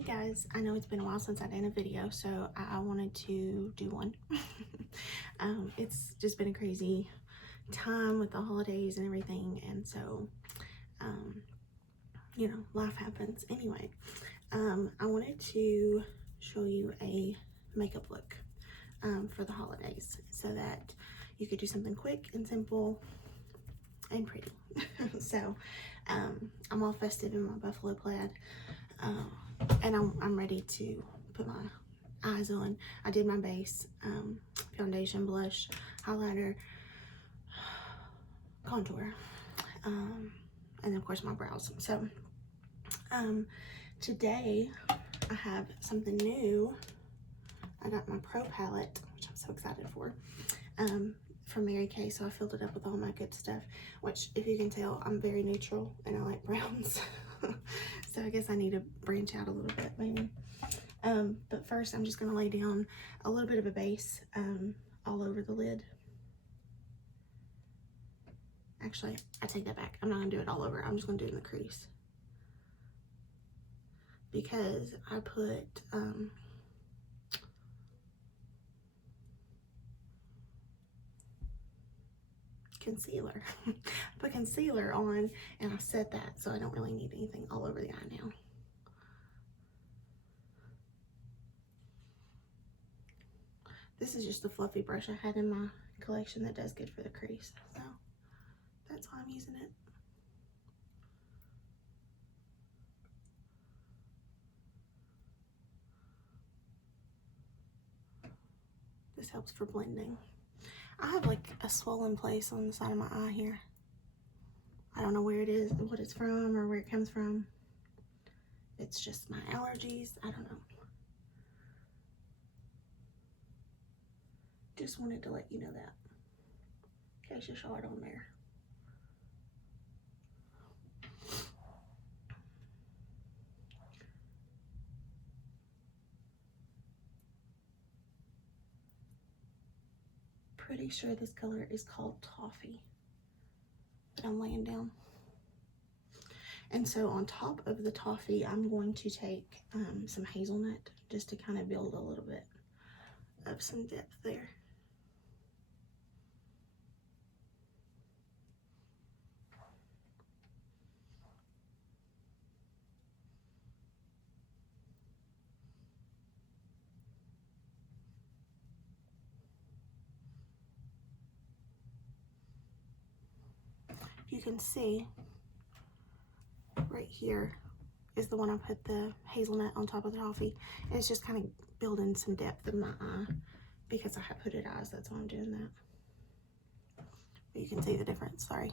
Hey guys, I know it's been a while since I did a video, so I wanted to do one. It's just been a crazy time with the holidays and everything, and so, um, life happens. Anyway, I wanted to show you a makeup look for the holidays so that you could do something quick and simple and pretty. So, I'm all festive in my buffalo plaid. And I'm ready to put my eyes on. I did my base, foundation, blush, highlighter, contour, and of course my brows. So today I have something new. I got my Pro palette, which I'm so excited for, from Mary Kay. So I filled it up with all my good stuff, which if you can tell, I'm very neutral and I like browns. So I guess I need to branch out a little bit maybe. But first I'm just going to lay down a little bit of a base all over the lid. Actually, I take that back. I'm not going to do it all over. I'm just going to do it in the crease. Because I put concealer. I put concealer on and I set that, so I don't really need anything all over the eye now. This is just a fluffy brush I had in my collection that does good for the crease, so that's why I'm using it. This helps for blending. I have like a swollen place on the side of my eye here. I don't know where it is, what it's from, or where it comes from. It's just my allergies. I don't know. Just wanted to let you know that, in case you saw it on there. Pretty sure this color is called Toffee that I'm laying down. And so on top of the Toffee, I'm going to take some hazelnut just to kind of build a little bit of some depth there. You can see right here is the one I put the hazelnut on top of the Toffee. And it's just kind of building some depth in my eye because I have hooded eyes. That's why I'm doing that. But you can see the difference, sorry.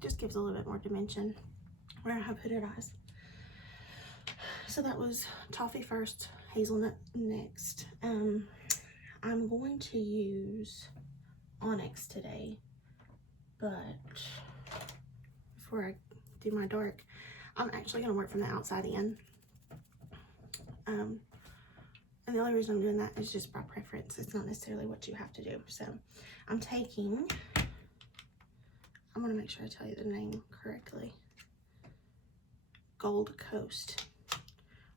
Just gives a little bit more dimension where I have hooded eyes. So that was Toffee first, hazelnut next. I'm going to use Onyx today, but before I do my dark, I'm actually going to work from the outside in. And the only reason I'm doing that is just by preference. It's not necessarily what you have to do. So I'm going to make sure I tell you the name correctly. Gold Coast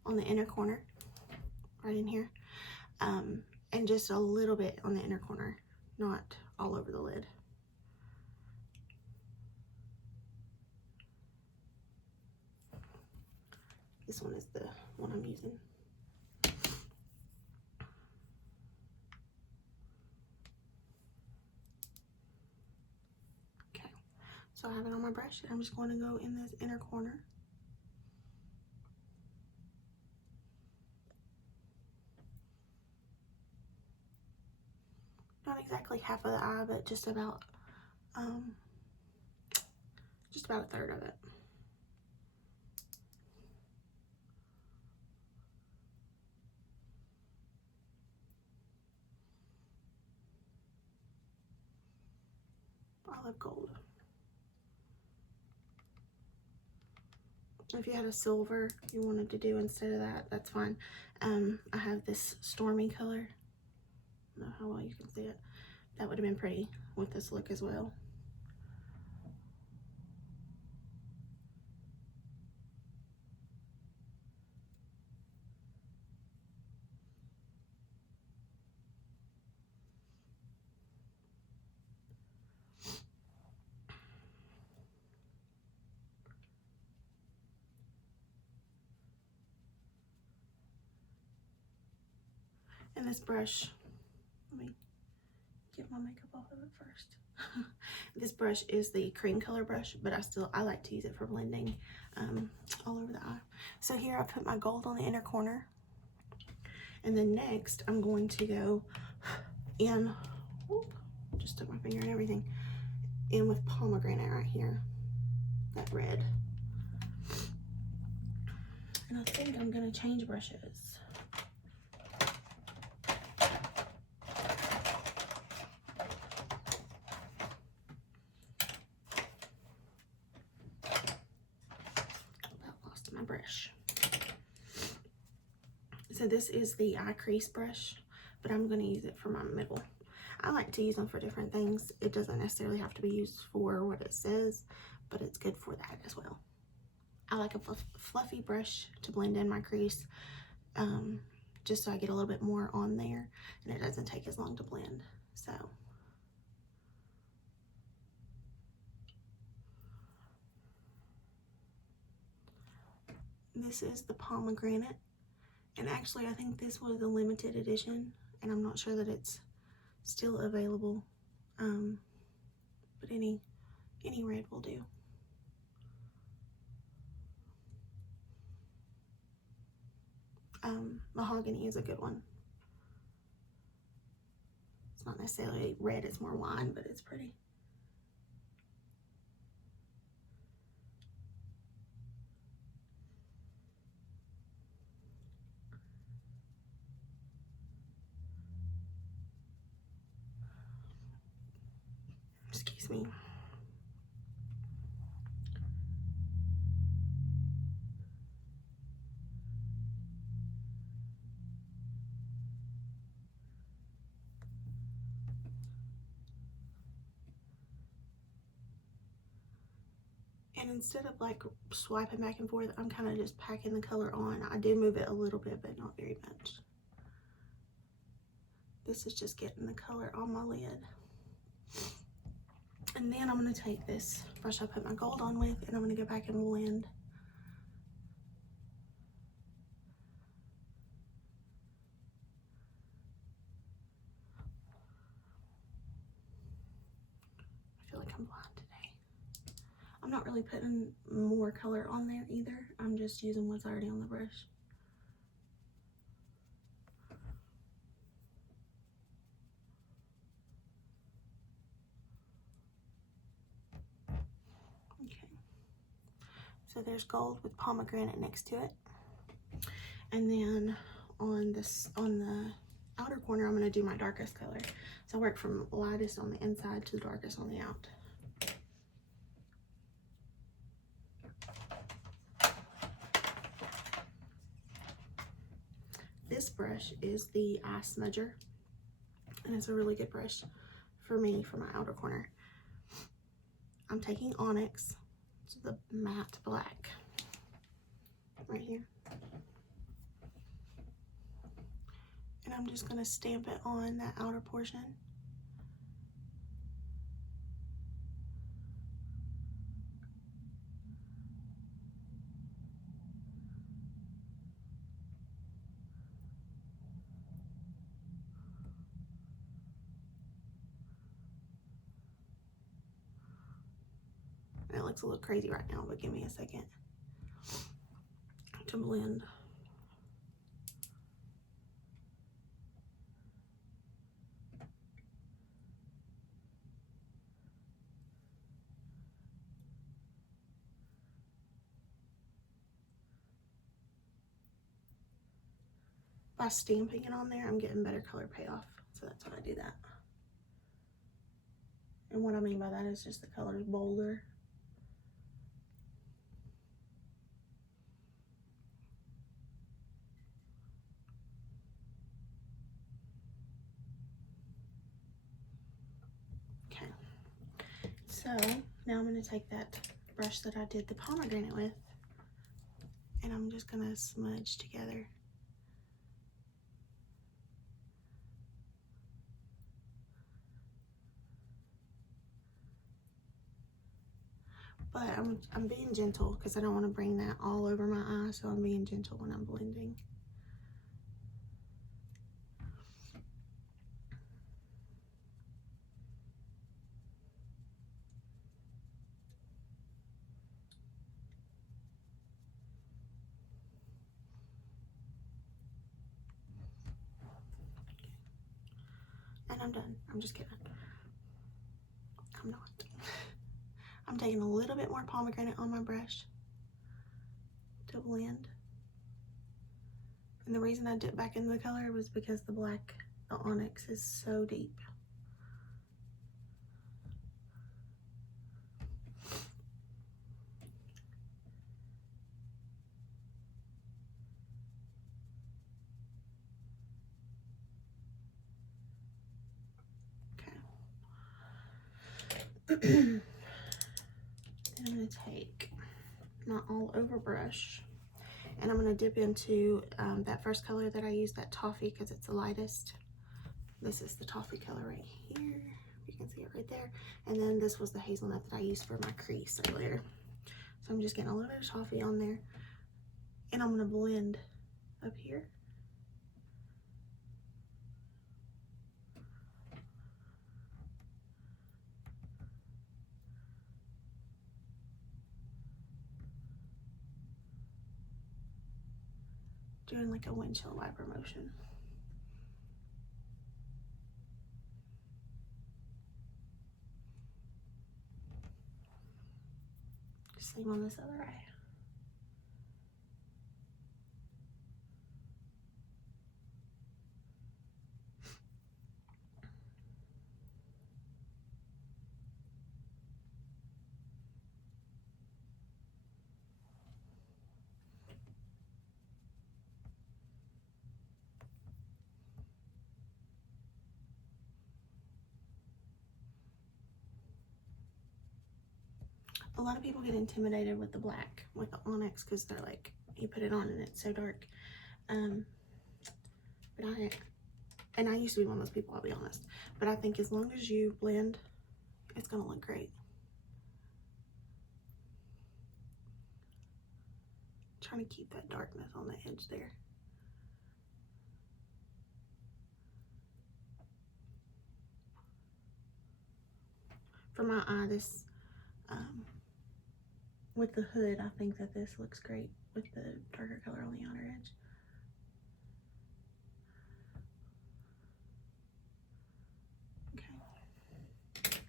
on the inner corner, right in here. And just a little bit on the inner corner, not all over the lid. This one is the one I'm using. Okay, so I have it on my brush and I'm just going to go in this inner corner. Not exactly half of the eye, but just about a third of it. I'll have gold. If you had a silver you wanted to do instead of that, that's fine. I have this stormy color. I don't know how well you can see it. That would have been pretty with this look as well. And this brush, let me get my makeup off of it first. This brush is the cream color brush, but I like to use it for blending all over the eye. So here I put my gold on the inner corner, and then next I'm going to go in, whoop, just took my finger and everything, in with pomegranate right here, that red. And I think I'm gonna change brushes. My brush. So this is the eye crease brush, but I'm going to use it for my middle. I like to use them for different things. It doesn't necessarily have to be used for what it says, but it's good for that as well. I like a fluffy brush to blend in my crease, just so I get a little bit more on there and it doesn't take as long to blend. So this is the pomegranate, and actually I think this was a limited edition, and I'm not sure that it's still available, but any red will do. Mahogany is a good one. It's not necessarily red, it's more wine, but it's pretty. Excuse me. And instead of like swiping back and forth, I'm kind of just packing the color on. I do move it a little bit, but not very much. This is just getting the color on my lid. And then I'm going to take this brush I put my gold on with, and I'm going to go back and blend. I feel like I'm blind today. I'm not really putting more color on there either. I'm just using what's already on the brush. Okay. So there's gold with pomegranate next to it. And then on the outer corner, I'm going to do my darkest color. So I work from lightest on the inside to darkest on the out. This brush is the Eye Smudger, and it's a really good brush for me for my outer corner. I'm taking Onyx, it's the matte black, right here. And I'm just going to stamp it on that outer portion. It looks a little crazy right now, but give me a second to blend. By stamping it on there, I'm getting better color payoff, so that's why I do that. And what I mean by that is just the color is bolder. Okay, so now I'm going to take that brush that I did the pomegranate with, and I'm just going to smudge together. But I'm being gentle because I don't want to bring that all over my eye, so I'm being gentle when I'm blending. And I'm done. I'm just kidding. I'm not. I'm taking a little bit more pomegranate on my brush to blend. And the reason I dipped back into the color was because the black, the onyx, is so deep. Okay. And I'm going to take my all over brush, and I'm going to dip into that first color that I used, that toffee, because it's the lightest. This is the toffee color right here. You can see it right there. And then this was the hazelnut that I used for my crease earlier. So I'm just getting a little bit of toffee on there, and I'm going to blend up here. Doing like a windshield wiper motion. Same on this other eye. A lot of people get intimidated with the black, with the onyx, because they're like, you put it on and it's so dark. But I used to be one of those people, I'll be honest. But I think as long as you blend, it's gonna look great. Trying to keep that darkness on the edge there. For my eye, this, with the hood, I think that this looks great with the darker color on the outer edge. Okay.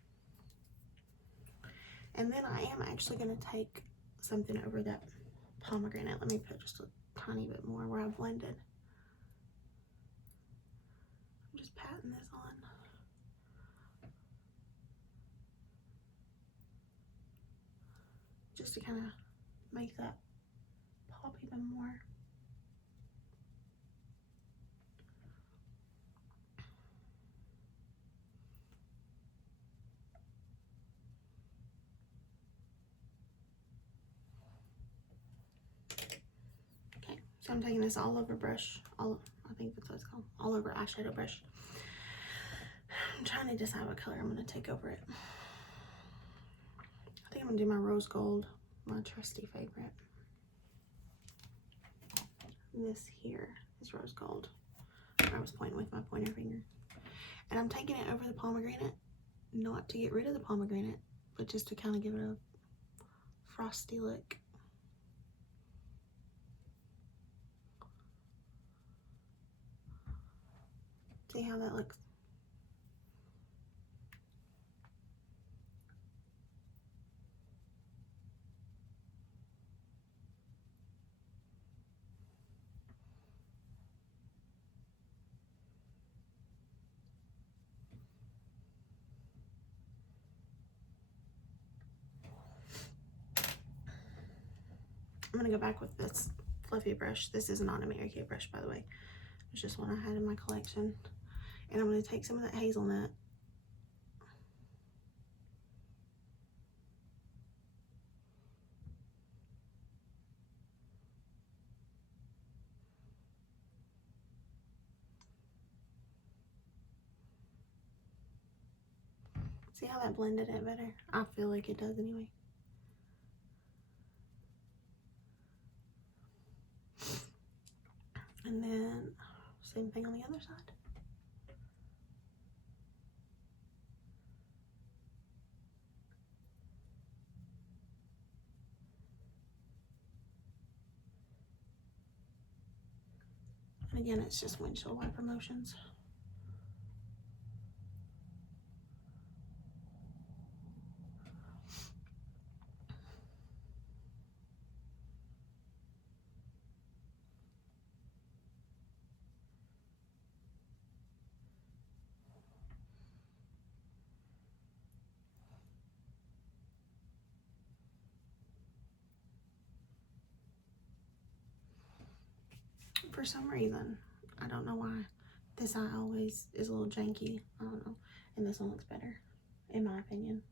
And then I am actually gonna take something over that pomegranate. Let me put just a tiny bit more where I blended. I'm just patting this on. Just to kind of make that pop even more. Okay, so I'm taking this all over brush, I think that's what it's called, all over eyeshadow brush. I'm trying to decide what color I'm going to take over it. I think I'm going to do my rose gold, my trusty favorite. This here is rose gold. I was pointing with my pointer finger. And I'm taking it over the pomegranate, not to get rid of the pomegranate, but just to kind of give it a frosty look. See how that looks? I'm gonna go back with this fluffy brush. This is not a Mary Kay brush, by the way. It's just one I had in my collection. And I'm gonna take some of that hazelnut. See how that blended it better? I feel like it does anyway. And then same thing on the other side. And again, it's just windshield wiper motions. For some reason, I don't know why, this eye always is a little janky. I don't know. And this one looks better, in my opinion.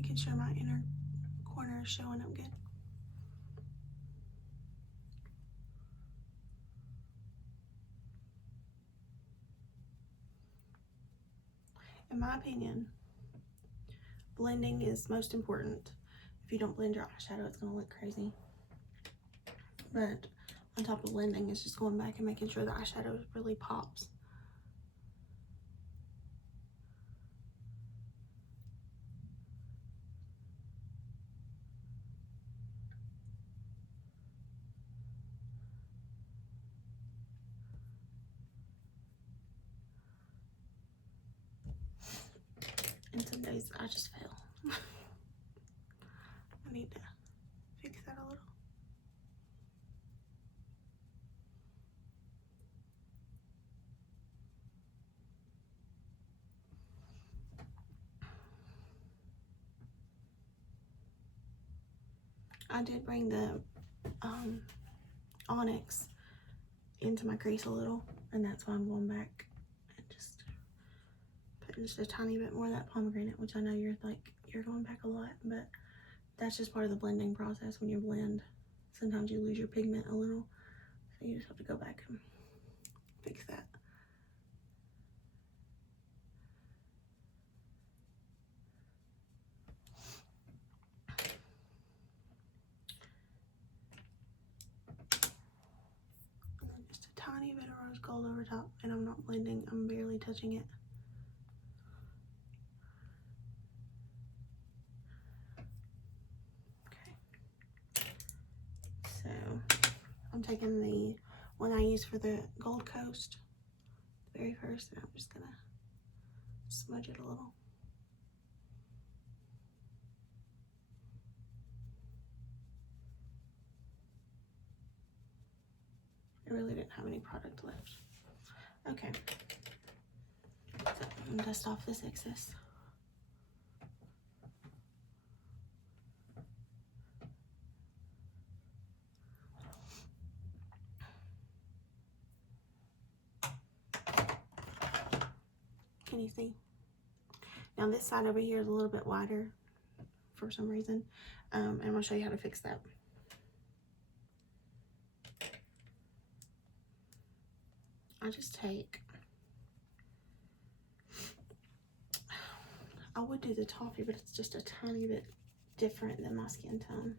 Making sure my inner corner is showing up good. In my opinion, blending is most important. If you don't blend your eyeshadow, it's gonna look crazy. But on top of blending, it's just going back and making sure the eyeshadow really pops. And some days I just fail. I need to fix that a little. I did bring the Onyx into my crease a little, and that's why I'm going back and just putting just a tiny bit more of that pomegranate, which I know you're going back a lot, but that's just part of the blending process. When you blend, sometimes you lose your pigment a little, so you just have to go back and fix that. And then just a tiny bit of rose gold over top, and I'm not blending, I'm barely touching it. So I'm taking the one I use for the Gold Coast, the very first, and I'm just gonna smudge it a little. I really didn't have any product left. Okay, so I'm gonna dust off this excess. Can you see? Now this side over here is a little bit wider for some reason, and I'm gonna show you how to fix that. I just take, I would do the toffee, but it's just a tiny bit different than my skin tone.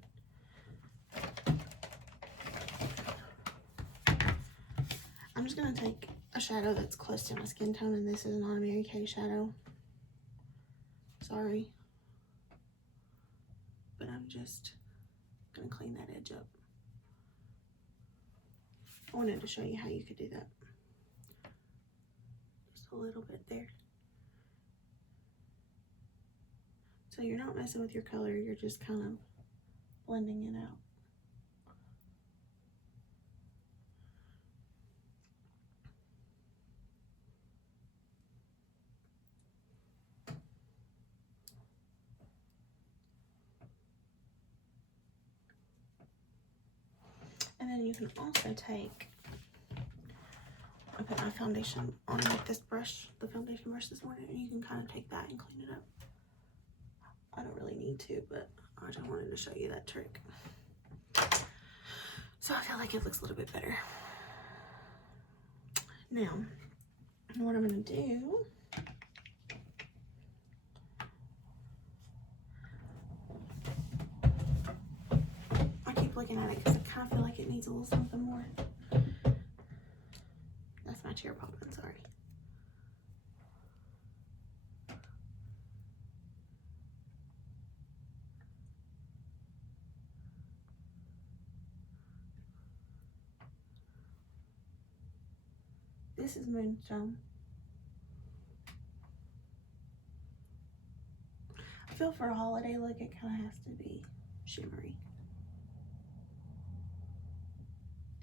I'm just going to take a shadow that's close to my skin tone, and this is not a Mary Kay shadow. Sorry. But I'm just going to clean that edge up. I wanted to show you how you could do that. Just a little bit there. So you're not messing with your color, you're just kind of blending it out. And then you can also take, I put my foundation on with this brush, the foundation brush this morning, and you can kind of take that and clean it up. I don't really need to, but I just wanted to show you that trick. So I feel like it looks a little bit better. Now, what I'm going to do, I keep looking at it because I kind of feel like it needs a little something more. That's my chair popping, sorry. This is Moonstone. I feel for a holiday look, it kind of has to be shimmery.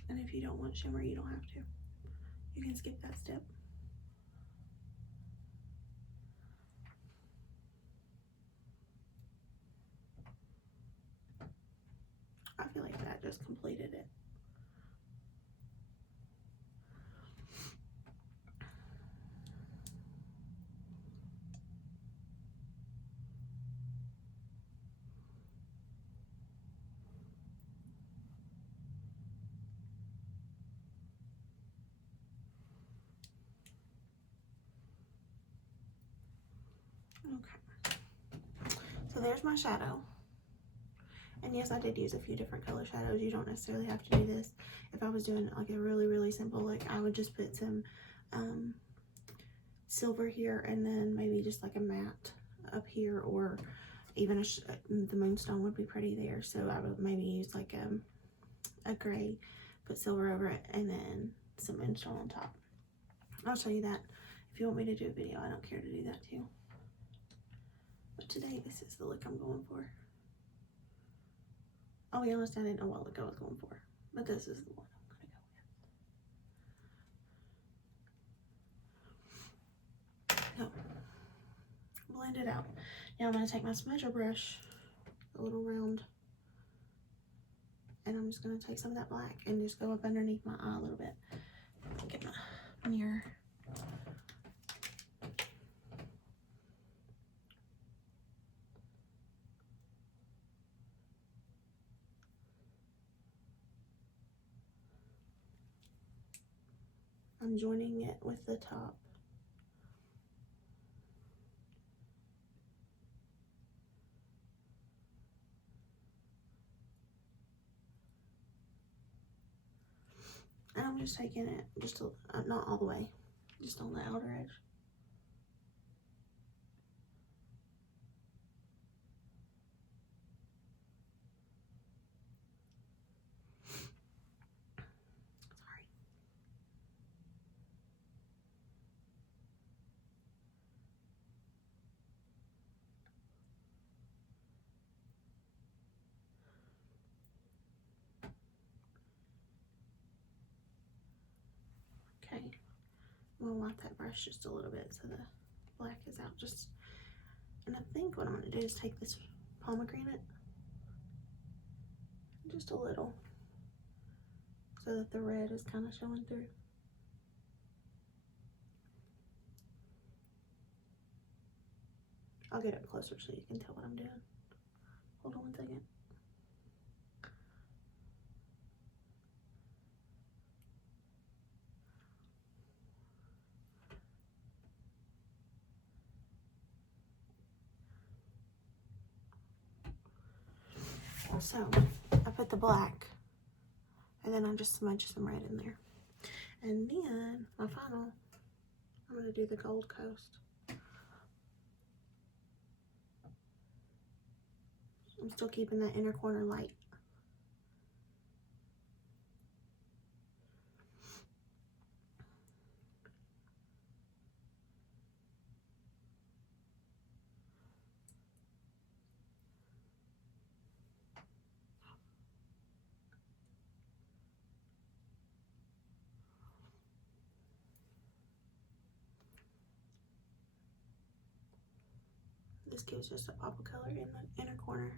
And if you don't want shimmery, you don't have to. You can skip that step. I feel like that just completed it. Okay, so there's my shadow. And yes, I did use a few different color shadows. You don't necessarily have to do this. If I was doing like a really simple look, I would just put some silver here, and then maybe just like a matte up here, or even the Moonstone would be pretty there. So I would maybe use like a gray, put silver over it, and then some Moonstone on top. I'll show you that if you want me to do a video. I don't care to do that too. But today, this is the look I'm going for. I'll be honest, I didn't know what look I was going for, but this is the one I'm gonna go with. So, blend it out. Now I'm gonna take my smudger brush, a little round, and I'm just gonna take some of that black and just go up underneath my eye a little bit. Get my mirror. I'm joining it with the top. And I'm just taking it, just not all the way, just on the outer edge. Sorry. Okay, I'm gonna wipe that brush just a little bit so the black is out. And I think what I'm gonna do is take this pomegranate, just a little, so that the red is kind of showing through. I'll get up closer so you can tell what I'm doing. Hold on one second. So I put the black, and then I just smudge some red in there. And then my final, I'm going to do the Gold Coast. I'm still keeping that inner corner light. This gives just a pop of color in the inner corner.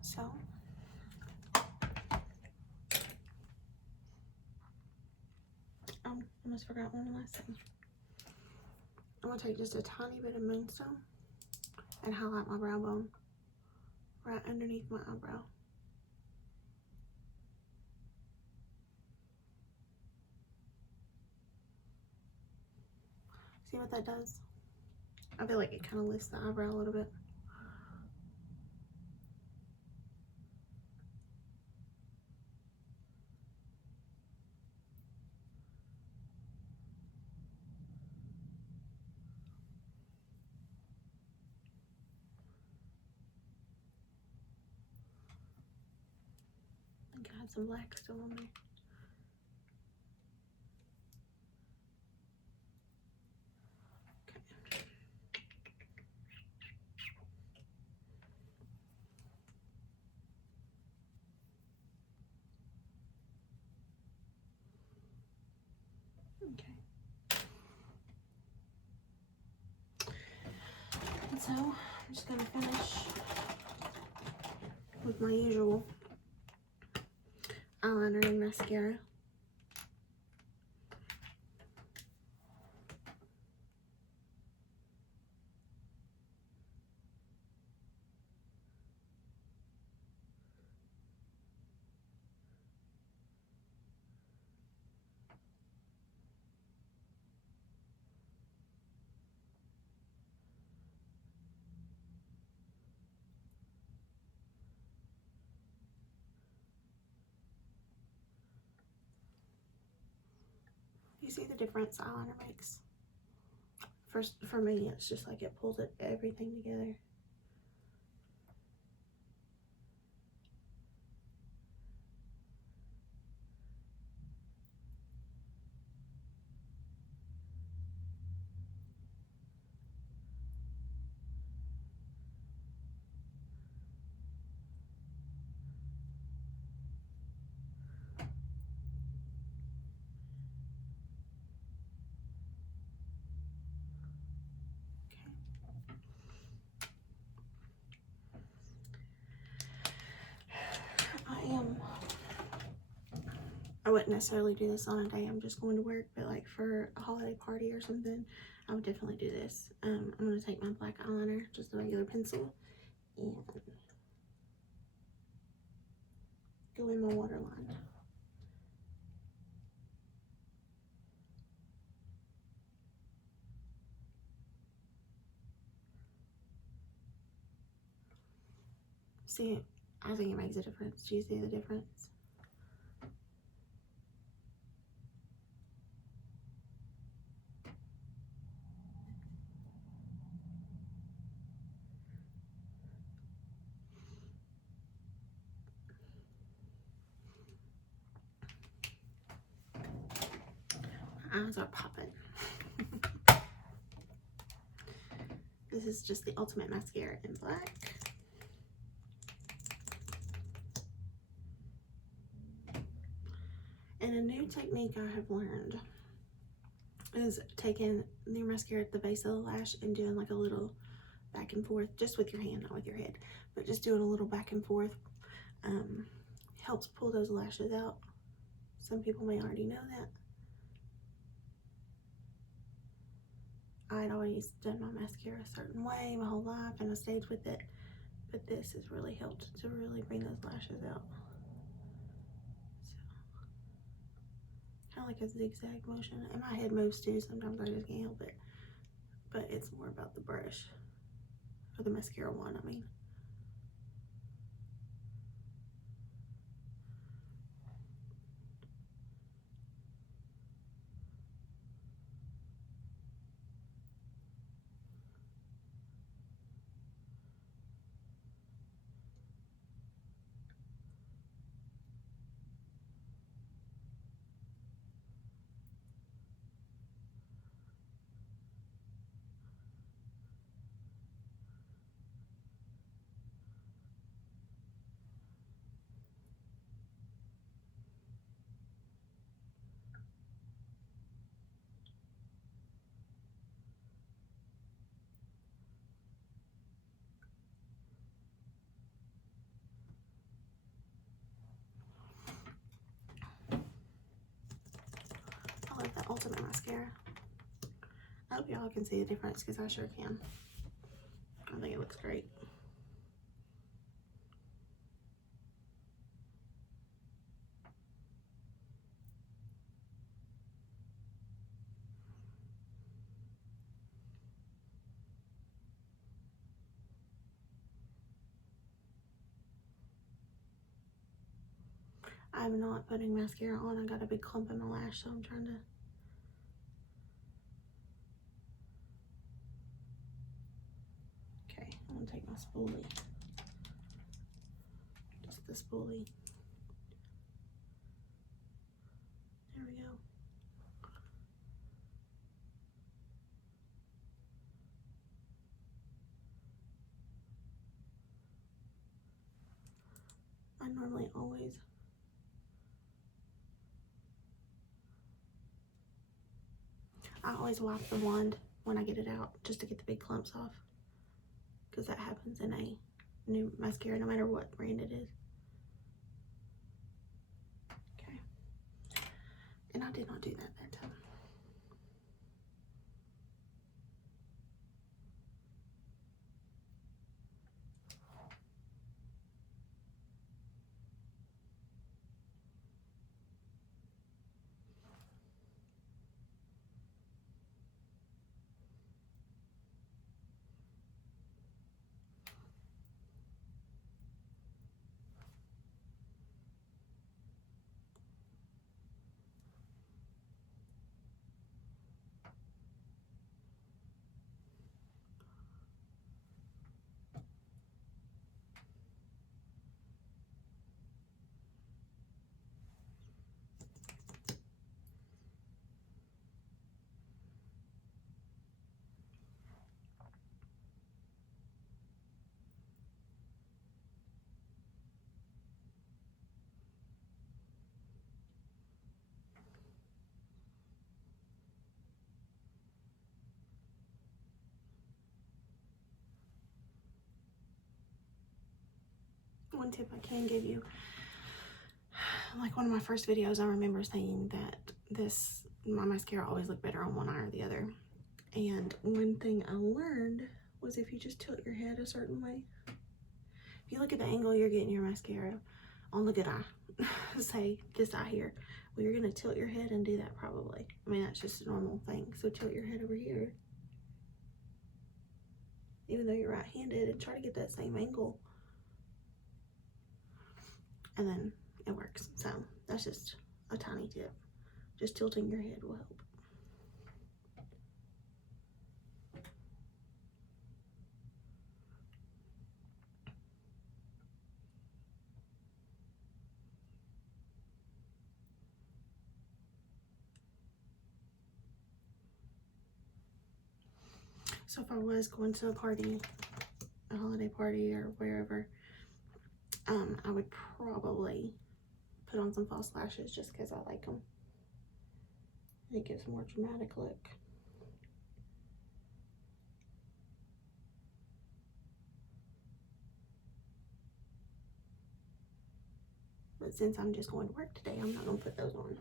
So I almost forgot one last thing. I'm gonna take just a tiny bit of Moonstone and highlight my brow bone right underneath my eyebrow. See what that does? I feel like it kind of lifts the eyebrow a little bit. I think I had some black still on there. Okay. And so I'm just gonna finish with my usual eyeliner and mascara. You see the difference eyeliner makes? First, for me, it's just like it pulls everything together. I wouldn't necessarily do this on a day I'm just going to work, but like for a holiday party or something, I would definitely do this. I'm going to take my black eyeliner, just a regular pencil, and go in my waterline. See, I think it makes a difference. Do you see the difference? My eyes are popping. This is just the Ultimate Mascara in black. And a new technique I have learned is taking your mascara at the base of the lash and doing like a little back and forth, just with your hand, not with your head, but just doing a little back and forth. Helps pull those lashes out. Some people may already know that. I'd always done my mascara a certain way my whole life and I stayed with it. But this has really helped to really bring those lashes out. So, kind of like a zigzag motion. And my head moves too, sometimes I just can't help it. But it's more about the brush. Or the mascara one, I mean. I love the Ultimate Mascara. I hope y'all can see the difference because I sure can. I think it looks great. I'm not putting mascara on. I got a big clump in my lash, so I'm trying to. Okay, I'm gonna take my spoolie. Just the spoolie. There we go. I normally always wipe the wand when I get it out just to get the big clumps off, because that happens in a new mascara no matter what brand it is. Okay, and I did not do that time. One tip I can give you, like one of my first videos, I remember saying that my mascara always looked better on one eye or the other. And one thing I learned was if you just tilt your head a certain way, if you look at the angle you're getting your mascara on the good eye, say this eye here, well, you're gonna tilt your head and do that probably. I mean, that's just a normal thing. So tilt your head over here, even though you're right-handed, and try to get that same angle. And then it works. So that's just a tiny tip. Just tilting your head will help. So if I was going to a party, a holiday party or wherever, I would probably put on some false lashes just because I like them. It gives a more dramatic look. But since I'm just going to work today, I'm not going to put those on.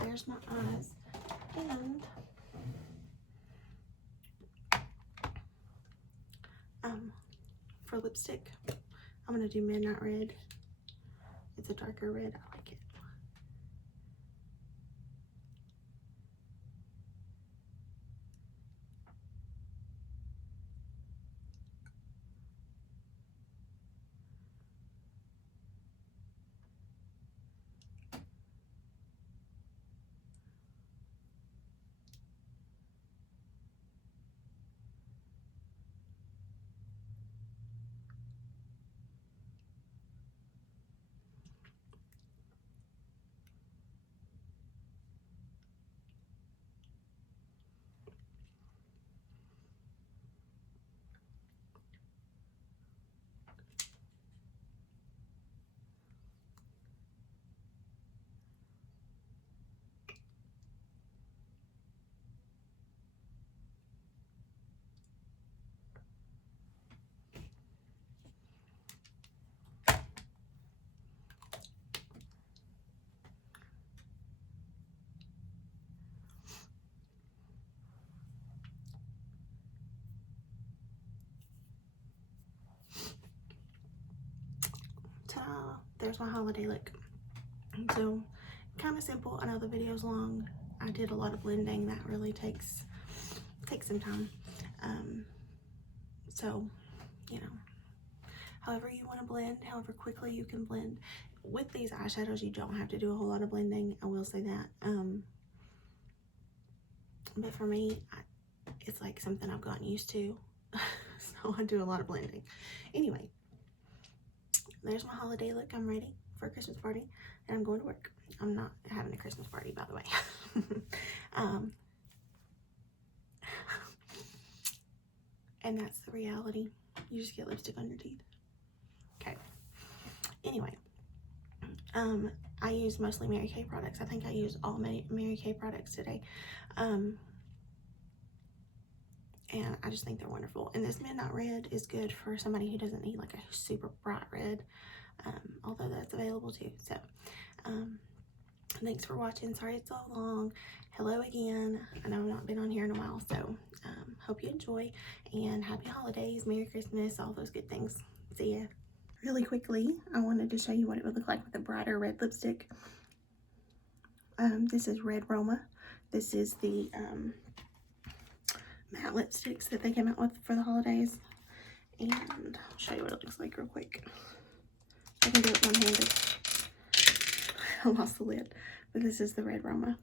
There's my eyes. And for lipstick, I'm gonna do Midnight Red. It's a darker red. I like it. Ta-da! There's my holiday look. So, kind of simple. I know the video's long. I did a lot of blending. That really takes some time. So, you know, however you want to blend, however quickly you can blend. With these eyeshadows, you don't have to do a whole lot of blending. I will say that. But for me, it's like something I've gotten used to. So I do a lot of blending. Anyway, there's my holiday look. I'm ready for a Christmas party and I'm going to work. I'm not having a Christmas party, by the way. And that's the reality. You just get lipstick on your teeth. Okay. Anyway, I use mostly Mary Kay products. I think I used all Mary Kay products today. And I just think they're wonderful. And this Midnight Red is good for somebody who doesn't need like a super bright red, although that's available too. So, thanks for watching. Sorry it's so long. Hello again. I know I've not been on here in a while, so hope you enjoy, and happy holidays, Merry Christmas, all those good things. See ya. Really quickly, I wanted to show you what it would look like with a brighter red lipstick. This is Red Roma. This is the matte lipsticks that they came out with for the holidays. And I'll show you what it looks like real quick. I can do it one-handed. I lost the lid. But this is the Red Roma.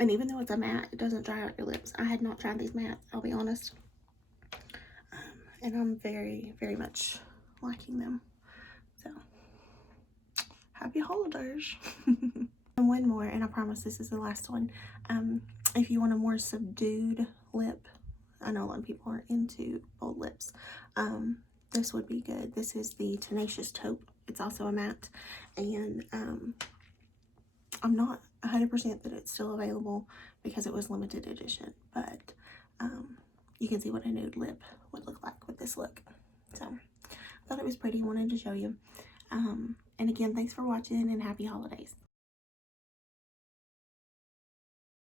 And even though it's a matte, it doesn't dry out your lips. I had not tried these mattes, I'll be honest. And I'm very, very much liking them. So, happy holidays. And one more, and I promise this is the last one. If you want a more subdued lip, I know a lot of people are into bold lips. This would be good. This is the Tenacious Taupe. It's also a matte. And I'm not 100% that it's still available because it was limited edition. But you can see what a nude lip would look like with this look. So, I thought it was pretty. Wanted to show you. And again, thanks for watching and happy holidays.